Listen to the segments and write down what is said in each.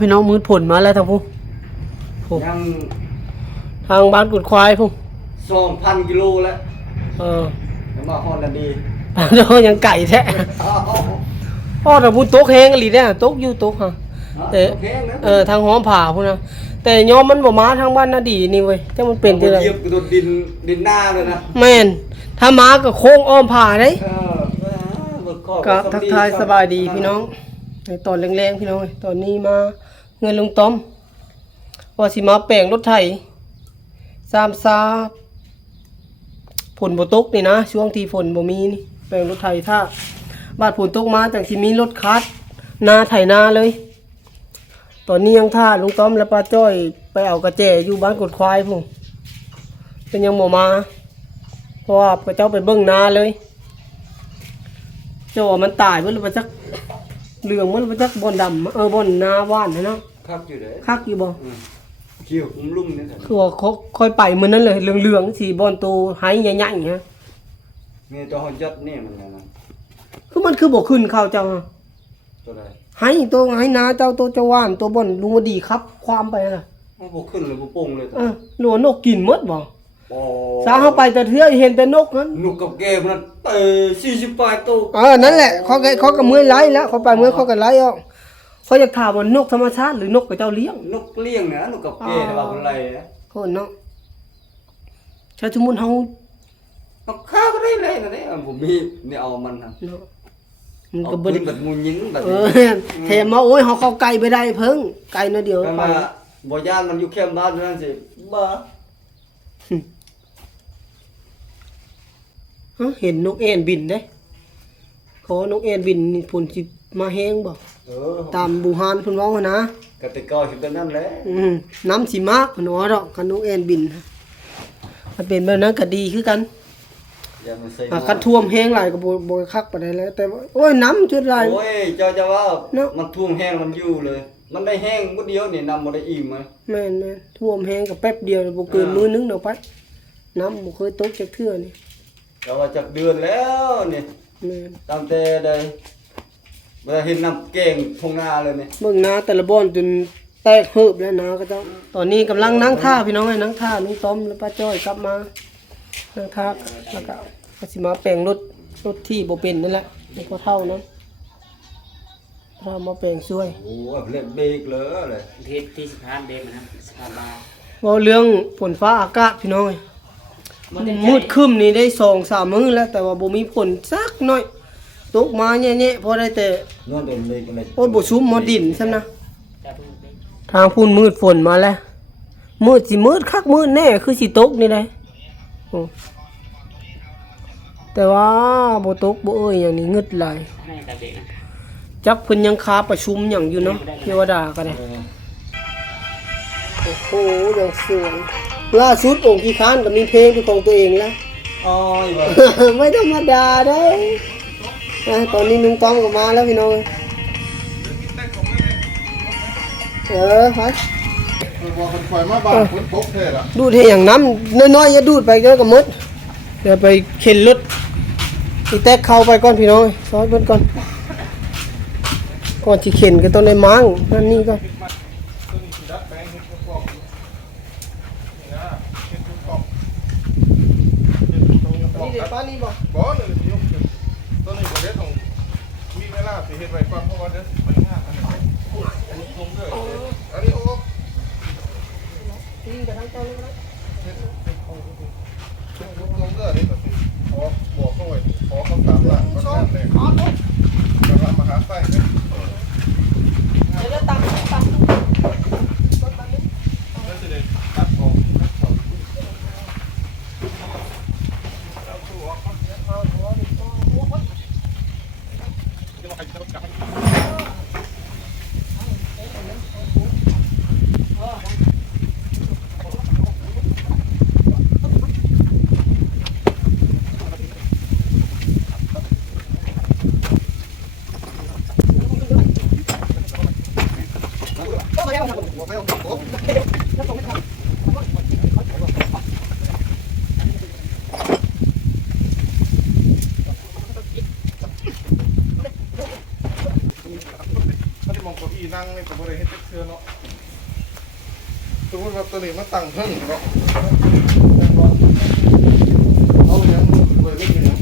พี่น้องมืดผลมาแล้วทางผู้ยัง ทางบ้านกุดควายผู้2,000 กิโลแล้วยังมาฮอดแล้วดี เดี๋ยวยังไก่แท้พ่อทางผู้ตกแห้งอีหลีเนี่ยตกอยู่ตกฮะแต่ทางหอมผ่าพุ่นนะแต่ยอมมันบ่มาทางบ้านนาดีนี่เว้ยแต่มันเป็นจังได๋เหยียบกระโดดดินหน้าเลยนะแม่นถ้ามาก็โค้งอ้อมผ่าเด้ก็ทักทายสบายดีพี่น้องในตอนแรงๆพี่น้องตอนนี้มาเงินลุงต้อมว่าสิมาแปลงรถไถ3ซาฝนบ่ตกนี่นะช่วงที่ฝนบ่มีนี่แปลงรถไถถ้าบาดฝนตกมาจังสิมีรถคัดนาไถนาเลยตอนนี้ยังท่าลุงต้อมและป้าจ้อยไปเอากระแจอยู่บ้านกดควายพุ่นเป็นยังบ่มาเพราะว่าพระเจ้าไปเบิ่งนาเลยเจ้าว่ามันตายเบิ่หรือว่าจักเหลืองมันว่าจักบ่อนดำบ่อนนาว่านเนาะคักอยู่เด้คักอยู่บ่เกี่ยวลุ่มนี่คือว่าค่อยไปมื้อนั้นเลยเหลืองๆสิบ่อนโตหายใหญ่ๆฮะนี่ตัวฮอนจัดนี่มันนะคือมันคือบ่ขึ้นเข้าเจ้าตัวใดหายตัวหายนาเจ้าตัวว่านตัวบ่อนลุงดีครับความไปน่ะมันบ่ขึ้นเลยบ่โป่งเลยหลัวนกกินหมดบ่สาเฮาไปแต่เทื่อเห็นแต่นกนั้นนกกับแก้วนั้น40 ปลายโตนั่นแหละเขาก็เมื่อยไล่แล้วเขาไปเมื่อยเขาก็ไล่ออกเขาอยากถามว่านกธรรมชาติหรือนกกับเจ้าเลี้ยงนกเลี้ยงนะนกกับแก้วว่าคนไรนะคนเนาะชาชุมุนเฮานกข้าก็ได้เลยนะเนี่ยผมมีเนี่ยเอามันนะมันก็บ่ได้แบบมูยิงแบบแถมมาโอ้ยเฮาเข้าไกลไปได้เพิ่งไกลน้อยเดียวไปบ่ย่านมันอยู่แคมป์บ้านนั่นสิบ่เห็นนกแอ่นบินเด้ขอนกแอ่นบินนี่พุ่นสิมาแฮงบ่ตามบูฮานเพิ่นเว้านะก็แต่ก็สิเป็นนั่นแหละน้ำสิมากเพิ่นว่าดอกคันนกแอ่นบินมันเป็นแบบนั้นก็ดีคือกันคันท่วมแห้งหลายก็บ่คักปานใดแล้วแต่ว่าโอ้ยน้ำจุดหลายโอ้ยเจ้าจะว่ามันท่วมแห้งมันอยู่เลยมันได้แห้งบ่เดียวนี่น้ำบ่ได้อิ่มมั้ยแม่นๆท่วมแห้งก็แป๊บเดียวบ่เกินมื้อนึงดอกปัดน้ำบ่เคยตกจักเทื่อนี่ก็ว่าจักเดือนแล้วนี่แม่นตั้งแต่ได้บ่เห็นน้ำแกงทุ่งนาเลยนี่เบิ่งนาแต่ละบ่อนจนแตกเหิบแล้วนาก็เจ้าตอนนี้กำลังนั่งท่าพี่น้องให้นั่งท่าลุงต้อมและป้าจ้อยกลับมานั่งท่าแล้วก็สิมาแปลงรถที่บ่เป็นนั่นแหละบ่พอเท่านั้นเรามาแปลงช่วยโอ้เล่นเบรกเลยที่สะพานเบรกนะครับสะพานบาว่าเรื่องฝนฟ้าอากาศพี่น้องมืดครึ้มนี่ได้2-3 มื้อแล้วแต่ว่าบ่มีฝนสักหน่อยตกมาแย่ๆพอได้แต่นอนเดินเบรกอะไรโอ้บ่ซุ่มบ่ดินซั่นนะทางพุ่นมืดฝนมาแล้วมืดสิมืดคักมืดแน่คือสิตกนี่ได้แต่ว่าบ่ตกบ่อย่างนี้งึดหลายจักเพิ่นยังคาประชุมหยังอยู่เนาะเทวดาก็ได้โอ้โหอย่างสวยล่าสุดองค์ขี้ค้านก็มีเพลงเป็นของตัวเองแล้วไม่ธรรมดาเด้ตอนนี้ลุงต้องก็มาแล้วพี่น้องฮะดูดให้อย่างน้ำน้อยๆอย่าดูดไปเยอะกับมดเดี๋ยวไปเข็นรถอีแตกเข้าไปก่อนพี่น้องซอยเพิ่นก่อนที่เข็นก็ต้องได้มั้งนั่นนี่ก็ป้านี่บ่เลยยกขึ้นตัวนี้บ่ได้ต้องมีเวลาสิเฮ็ดไว้ก่อนเพราะว่าเดี๋ยวมันยากอันนี้ลงด้วยอันนี้โอ้นี่ก็ทั้งต้นเลยลงด้วยนี่ก็สิขอบอกเขาไว้ขอเขา3 ล้านก็ได้เลยแล้วก็มาหาใต้เนี่ยแล้วตังแล้วสิได้ตัดออก มองเก้าอี้นั่งนี่ก็บ่ได้เฮ็ดจักเทื่อเนาะสมมุติว่าตัวนี้มาตั้งเพิ่งเนาะเอาอย่างเลยไม่เป็นหยัง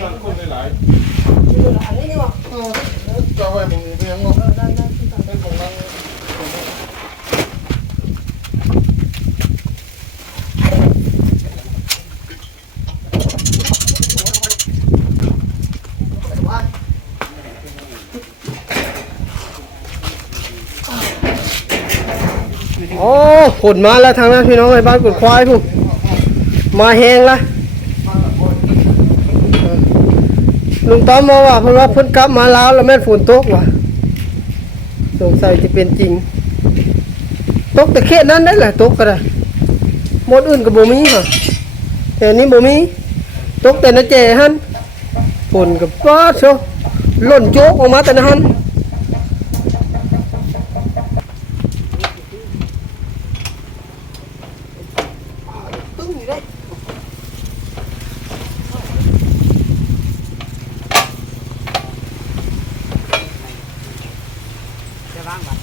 ตั้งคนหลาย อันนี้นี่บ่ ๆจะไว้ตรงนี้เป็นหยังเนาะเป็นของนั่ง โอ้ฝนมาแล้วทางนั้นพี่น้องไอ้บ้านกุดควายพุ่นมาแห้งละลุงต้อมมาว่าเพิ่นว่าเพิ่นกลับมาลาวแล้วแม่นฝนตกว่ะสงสัยจะเป็นจริงตกแต่เขตนั้นได้แหละตกก็ได้หมดอื่นก็บ่มีค่ะแต่นี้บ่มีตกแต่นะเจหั่นฝนก็ป๊าดโซหล่นโจกออกมาแต่นะหั่นตึ้งอยู่ได้ จะว่างปะ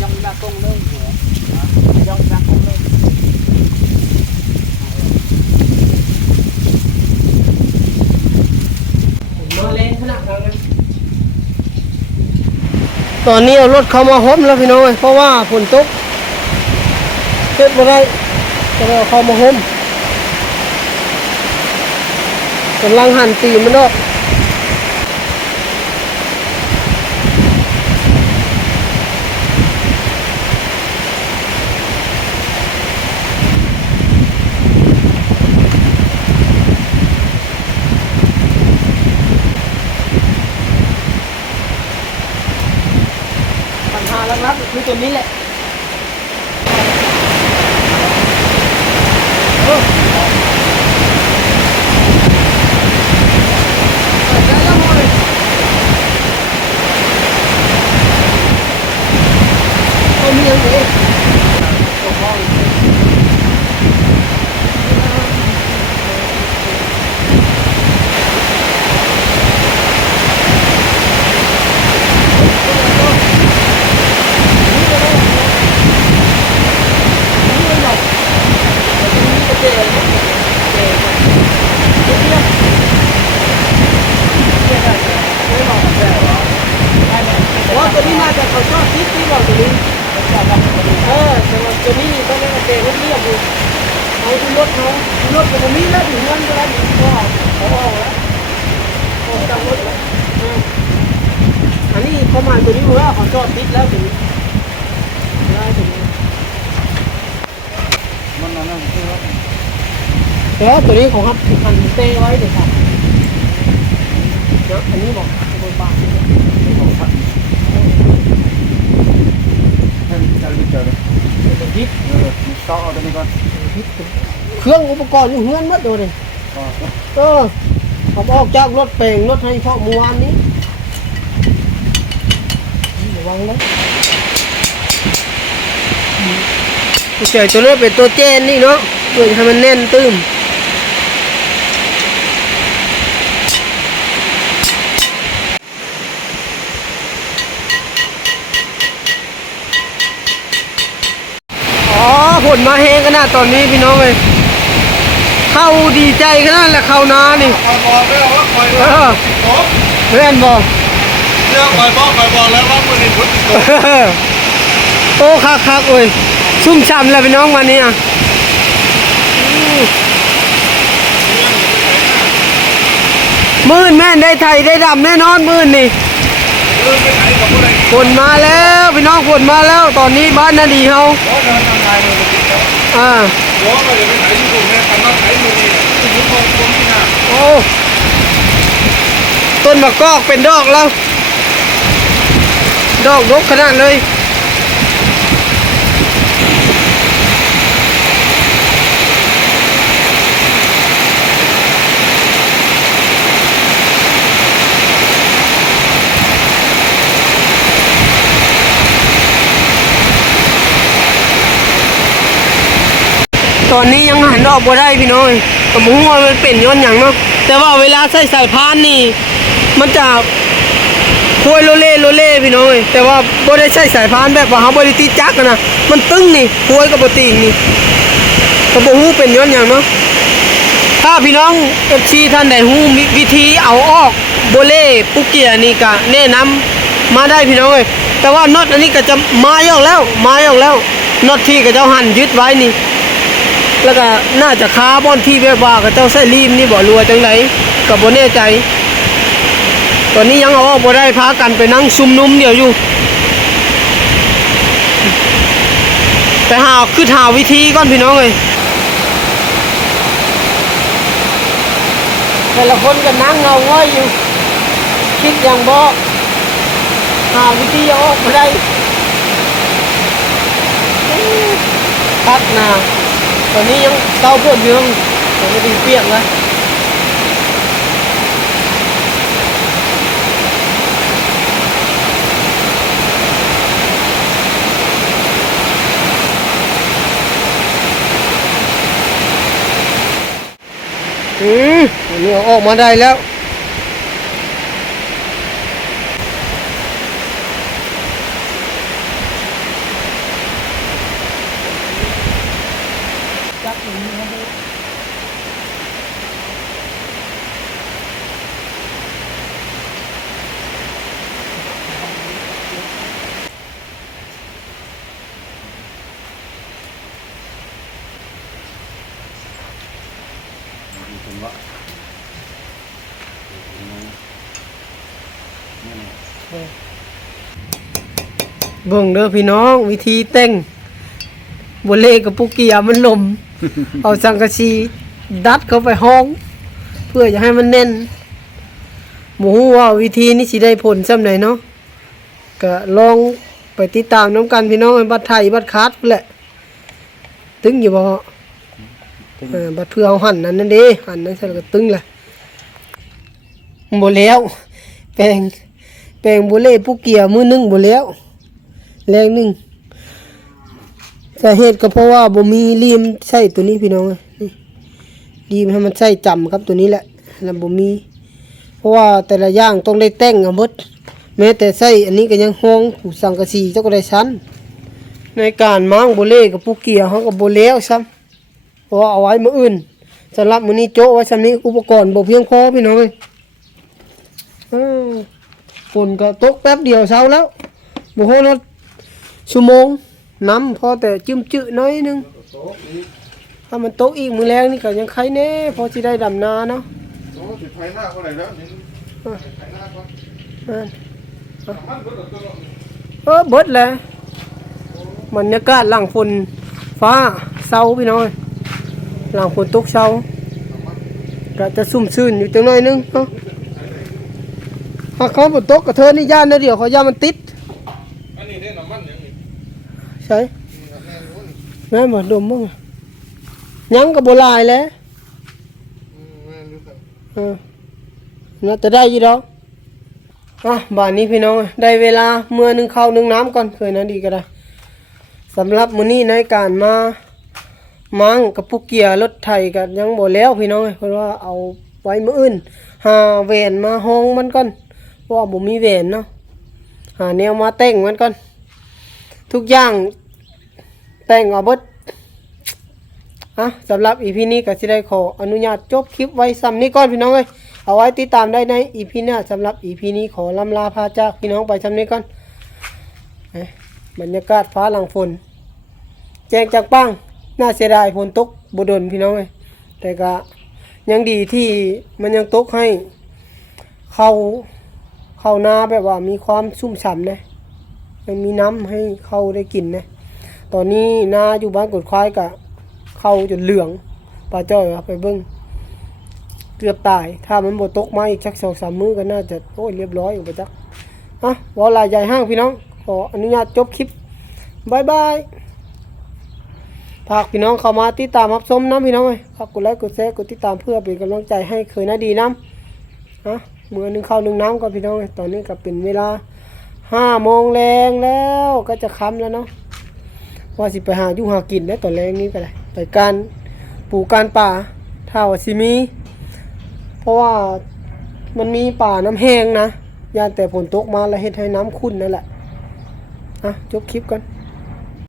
dòng ra công lên dòng ra công lên มาแรงขนาดนั้นตอนนี้เอารถเข้ามาห่มแล้วพี่น้องเพราะว่าฝนตกเฮ็ดบ่ได้ก็เลยเอาเข้ามาห่มกำลังหั่นตีนมันออกปัญหาหลักๆคือตัวนี้แหละเอามีอย่างนี้ว่าตัวนี้น่าจะเขาชอบคิดที่บอกตัวนี้แต่ว่าตัวนี้ต้องเล่นเตะรถเรียบดูเอาดูรถเขาดูรถกับผมนี่แล้วถึงวันก็ได้ก็เขาออกแล้วออกจากรถแล้วอันนี้เขามาตัวนี้ว่าเขาชอบคิดแล้วตัวนี้ได้ตัวนี้ มันนั่นคือว่า แล้วตัวนี้ของครับพันเต้ไว้เดี๋ยวค่ะเดี๋ยวอันนี้บอกบนบาท ของท่านให้ใจรู้ใจเลย พิษ ต้องเอาตัวนี้ก่อน เครื่องอุปกรณ์อยู่เฮือนหมดเลย ผมออกจากรถเป่งรถให้พ่อเมื่อวานนี้ระวังนะเฉยตัวนี้เป็นตัวเจนนี่เนาะเพื่อให้มันแน่นตื้มอ๋อผลมาแห้งกันนะตอนนี้พี่น้องเลยเข้าดีใจกันนั่นแหละเข้านานี่ คอยบอกได้ว่าคอย เออ โอ้ เพื่อนบอก เรื่องคอยบอกแล้วว่ามือนี้พุทธโต โอ้คักๆเว้ยชุ่มฉ่ำเลยพี่น้องวันนี้อ่ะมื่นแม่นได้ไทยได้ดำแน่นอนมื่นนี่ เรื่องไปไหนกับผู้ใด ฝนมาแล้วพี่น้องฝนมาแล้วตอนนี้บ้านนาดีเฮา โอ้เดินทางไกลเลยติดโต อ่า โอ้ก็จะไปไหนที่ถูกเนี่ยทำมาไหนมือนี้ทุกคนคนที่หน้า โอ้ต้นมะกอกเป็นดอกแล้วดอกดกขนาดเลย ตอนนี้ยังหันออกบ่ได้พี่น้อยก็บ่ฮู้ว่ามันเป็นย้อนหยังเนาะแต่ว่าเวลาใส่สายพานนี่มันจะคุยโลเล่พี่น้อยแต่ว่าบ่ได้ใช้สายพานแบบว่าเฮาบ่ได้ติดจักรนะมันตึงนี่คุยก็บ่ติงนี่ก็บ่ฮู้เป็นย้อนหยังเนาะถ้าพี่น้อง FC ท่านใดฮู้วิธีเอาออกโบเล่ปุกเกียนี่ก็แนะนำมาได้พี่น้องเอ้ยแต่ว่าน็อตอันนี้ก็จะมาออกแล้วน็อตที่ก็เจ้าหั่นยึดไว้นี่แล้วก็น่าจะคาบอนที่แบบว่าก็เจ้าใส่รีมนี่บ่รัวจังไดก็บ่แน่ใจตอนนี้ยังเอาออกบ่ได้พากันไปนั่งซุ่มนุมเดียวอยู่ไปหาวิธีก่อนพี่น้องเอ้ยแต่ละคนก็นั่งเงาง้อยอยู่คิดอย่างบอกหาวิธีออกมาได้ตัดนาตอนนี้ยังเต้าพ่นอยู่ยังไม่ได้เปียกนะอันนี้ออกมาได้แล้วเบิ่งเด้อพี่น้องวิธีแต่งบ่เล่กับปุกเกียมันลม เอาสังกะสีดัดเข้าไปห้อง เพื่อจะให้มันแน่นบ่ฮู้ว่าวิธีนี้สิได้ผลส่ำใดเนาะก็ลองไปติดตามน้ำกันพี่น้องบัตรไทยบัตรคาดแหละตึงอยู่บ่บัตรเพื่อเอาหั่นนั่นเด้หั่นนั่นใส่ก็ตึงแหละบ่แล้วแปลงบ่เล่ปุกเกียมื้อนึงบ่แล้วแรงนึงสาเหตุก็เพราะว่าบ่มีรีมใช้ตัวนี้พี่น้องนี่รีมให้มันใช้จำครับตัวนี้แหละแล้วบ่มีเพราะว่าแต่ละอย่างต้องได้แต่งเอาหมดแม้แต่ใช้อันนี้ก็ยังห้องผู้สังกะสีเจ้าก็ได้ชั้นในการม้างโบเล่กับปุกเกียเฮาก็บ่แล้วซ้ำเพราะว่าเอาไว้มื้ออื่นสำหรับมื้อนี้โจ๊ะไว้ซ้ำนี้อุปกรณ์บ่เพียงพอพี่น้องเอ้ยฝนก็ตกแป๊บเดียวเช้าแล้วบ่ฮอดชั่วโมงน้ำพอแต่จืมจื้อน้อยนึงถ้ามันตกอีกมื้อแรงนี่ก็ยังใครแน่พอสิได้ดำนาเนาะโอ้สิไถหน้าเท่าไหร่แล้วนี่ไถหน้าก่อนมันเบิดตัว เบิดแหละบรรยากาศหลังฝนฟ้าเศร้าพี่น้อยหลังฝนตกเศร้าก็จะซุ่มซื่นอยู่จังน้อยนึงเนาะหากเขาฝนตกกับเธอนี่ย่านนะเดี๋ยวเขาย่านมันติดอันนี้ได้น้ำมันยังนี่ ใช่แม่มาดมบ้างยังกับโบราณแล้วน่าจะได้ยี่ดอกบ้านนี้พี่น้องได้เวลาเมื่อนึ่งข้าวนึ่งน้ำก่อนเคยนะดีก็ได้สำหรับมื้อนี้ในการมามั่งกับปุกเกียรถไถกันยังบ่แล้วพี่น้องเพราะว่าเอาไว้มื้ออื่นหาแหวนมาห้องมันก่อนเพราะว่าบ่มีแหวนเนาะหาแนวมาแต่งมันก่อนทุกอย่างแต่งเอาเบิดสำหรับ EP นี้ก็สิได้ขออนุญาตจบคลิปไว้ซ้ำนี้ก่อนพี่น้องเอ้ยเอาไว้ติดตามได้ใน EP หน้าสำหรับ EP นี้ขอลำลาพาจากพี่น้องไปซ้ำนี้ก่อนบรรยากาศฟ้าหลังฝนแจ้งจากปังน่าเสียดายฝนตกบ่ดนพี่น้องเอ้ยแต่ก็ยังดีที่มันยังตกให้เข้านาแบบว่ามีความชุ่มฉ่ำนะยังมีน้ำให้เข้าได้กินนะตอนนี้นาอยู่บ้านกดควายก็เข้าจนเหลืองปลาจ้อยไปเบิ้งเกือบตายถ้ามันบ่ตกมาอีกสัก 2-3 มื้อก็น่าจะโอ้ยเรียบร้อยอยู่ไปจักว่าลายใหญ่ห้างพี่น้องขออนุญาตจบคลิปบายบายฝากพี่น้องเข้ามาติดตามรับชมนะพี่น้องฝากกดไลค์กดแชร์กดติดตามเพื่อเป็นกำลังใจให้เคยน่าดีน้ำมื้อนึงข้าวนึงน้ำก่อนพี่น้องตอนนี้ก็เป็นเวลา 5 โมงแรงแล้วก็จะค่ำแล้วเนาะว่าสิไปหาอยู่หากินได้ตอนแรงนี้ก็ได้ไปการ ปลูกการป่าถ้าว่าสิมีเพราะว่ามันมีป่าน้ำแห้งนะย่านแต่ฝนตกมาแล้วเฮ็ดให้น้ำขุ่นนั่นแหละอ่ะจบคลิปก่อน